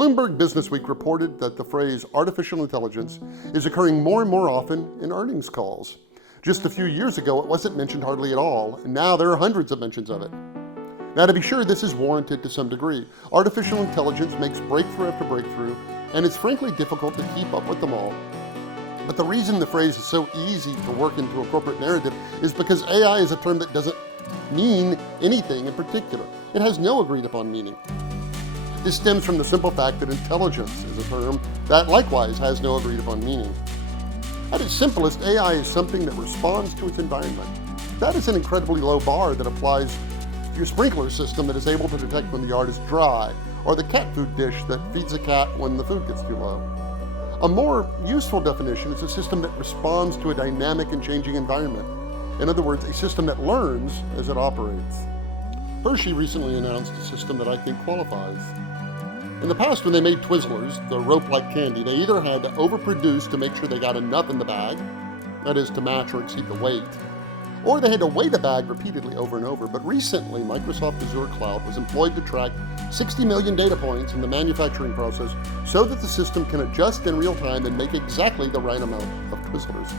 Bloomberg Businessweek reported that the phrase artificial intelligence is occurring more and more often in earnings calls. Just a few years ago, it wasn't mentioned hardly at all, and now there are hundreds of mentions of it. Now, to be sure, this is warranted to some degree. Artificial intelligence makes breakthrough after breakthrough, and it's frankly difficult to keep up with them all. But the reason the phrase is so easy to work into a corporate narrative is because AI is a term that doesn't mean anything in particular. It has no agreed upon meaning. This stems from the simple fact that intelligence is a term that likewise has no agreed upon meaning. At its simplest, AI is something that responds to its environment. That is an incredibly low bar that applies to your sprinkler system that is able to detect when the yard is dry, or the cat food dish that feeds the cat when the food gets too low. A more useful definition is a system that responds to a dynamic and changing environment. In other words, a system that learns as it operates. Hershey recently announced a system that I think qualifies. In the past, when they made Twizzlers, the rope-like candy, they either had to overproduce to make sure they got enough in the bag, that is, to match or exceed the weight, or they had to weigh the bag repeatedly over and over. But recently, Microsoft Azure Cloud was employed to track 60 million data points in the manufacturing process so that the system can adjust in real time and make exactly the right amount of Twizzlers.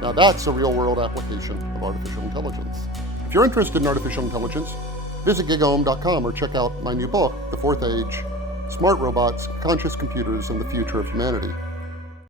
Now that's a real-world application of artificial intelligence. If you're interested in artificial intelligence, visit gighome.com or check out my new book, The Fourth Age: Smart Robots, Conscious Computers, and the Future of Humanity.